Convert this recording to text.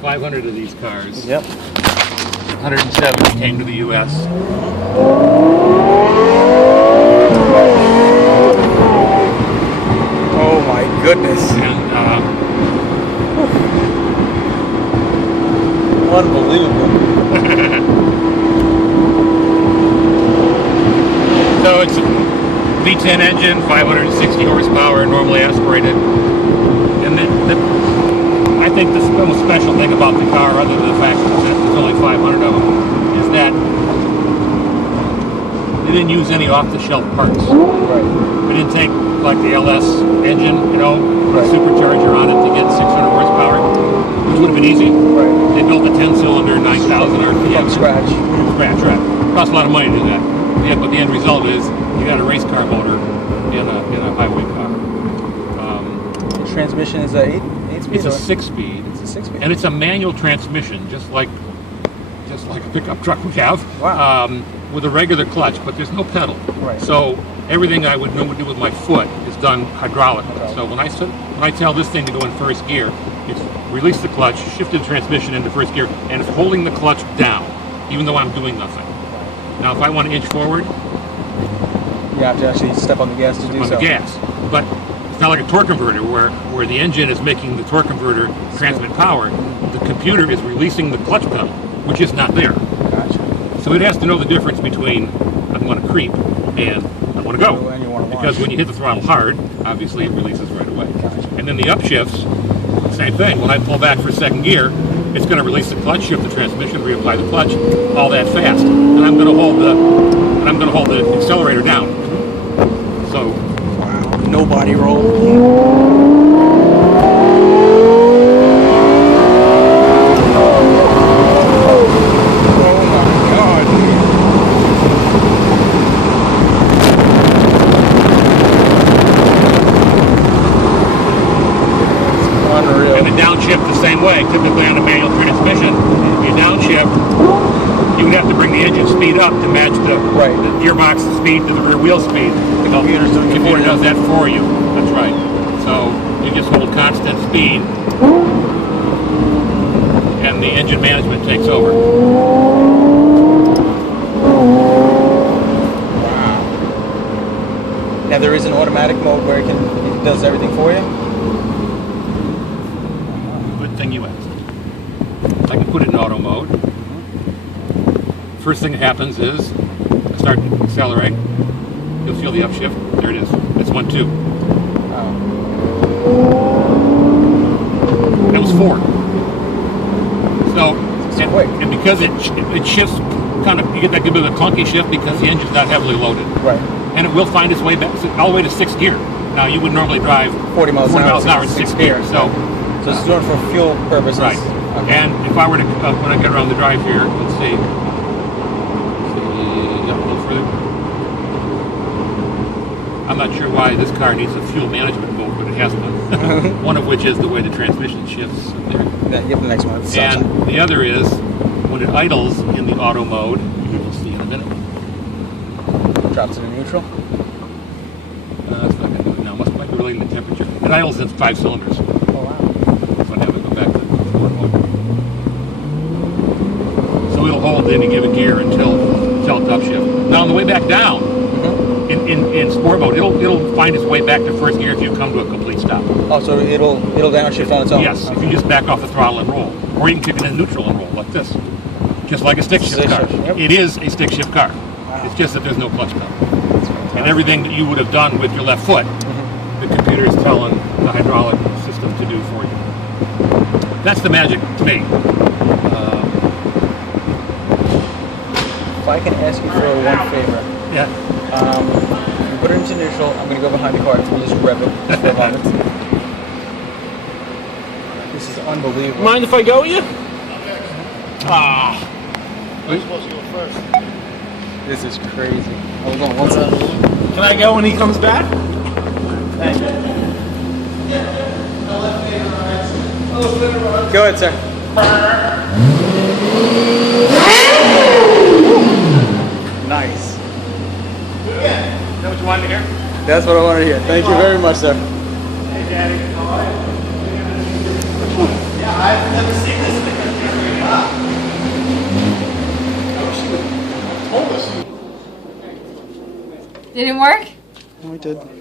500 of these cars. Yep. 170 came to the U.S. Oh my goodness. And unbelievable. so it's a V10 engine, 560 horsepower, normally aspirated. And I think the most special thing about the car, other than the fact that there's only 500 of them, is that they didn't use any off-the-shelf parts. Right. They didn't take like the LS engine, put a supercharger on it to get 600 horsepower, which would have been easy. Right. They built a 10-cylinder, 9,000 RPM. From scratch. From scratch, right. Cost a lot of money to do that. Yeah, but the end result is you got a race car motor in a highway car. The transmission is a 8-speed? It's a 6-speed. It's a 6-speed. And it's a manual transmission, just like a pickup truck would have. Wow. With a regular clutch, but there's no pedal. Right. So everything I would normally do with my foot is done hydraulically. So when I tell this thing to go in first gear, it's release the clutch, shift the transmission into first gear, and it's holding the clutch down, even though I'm doing nothing. Now, if I want to inch forward, you have to actually step on the gas to do so. On the gas, but it's not like a torque converter where the engine is making the torque converter transmit power. The computer is releasing the clutch pedal, which is not there. Gotcha. So it has to know the difference between I want to creep and I want to go. And you want to because when you hit the throttle hard, obviously it releases right away. And then the upshifts, same thing. When I pull back for second gear, it's going to release the clutch, shift the transmission, reapply the clutch, all that fast. And I'm going to hold the accelerator down. So wow, no body roll. the same way. Typically on a manual transmission, if you downshift, you would have to bring the engine speed up to match the gearbox speed to the rear wheel speed. The computer does that for you. That's right. So you just hold constant speed, and the engine management takes over. Wow. Now there is an automatic mode where it does everything for you? Good thing you asked. I can put it in auto mode. First thing that happens is I start to accelerate. You'll feel the upshift. There it is. That's 1-2. That was 4. So, and because it shifts, kind of, you get that good bit of a clunky shift because the engine's not heavily loaded. Right. And it will find its way back all the way to 6th gear. Now you would normally drive 40 miles an hour in 6th gear. So it's doing it for fuel purposes. Right. Okay. And if I were to, when I get around the drive here, let's see, a little further. I'm not sure why this car needs a fuel management mode, but it has one. One of which is the way the transmission shifts there. Yep, the next one. And the other is when it idles in the auto mode, you'll see in a minute. Drops into neutral. That's not going to do it now. Might be related to temperature. It idles in 5 cylinders. Oh, wow. So I'd have to go back to the 4 mode. So it'll hold any given gear until it's upshift. Now on the way back down, in sport mode, it'll find its way back to 1st gear if you come to a complete stop. Oh, so it'll downshift on its own? Yes, if you just back off the throttle and roll. Or you can kick it in neutral and roll, like this. Just like a stick shift car. Yep. It is a stick shift car. Wow. It's just that there's no clutch pedal. And everything that you would have done with your left foot, the computer is telling the hydraulic system to do for you. That's the magic to me. If I can ask you for one favor. Yeah. You put it into neutral. I'm going to go behind the car and just rev it just for a moment. This is unbelievable. Mind if I go with you? Ah. You're supposed to go first. This is crazy. Hold on one second. Can I go when he comes back? Thank you. Go ahead, sir. Nice. Is that what you wanted to hear? That's what I wanted to hear. Thank you very much, sir. Hey, Daddy. How are you? Yeah, I've never seen this thing. Didn't work? No, I did.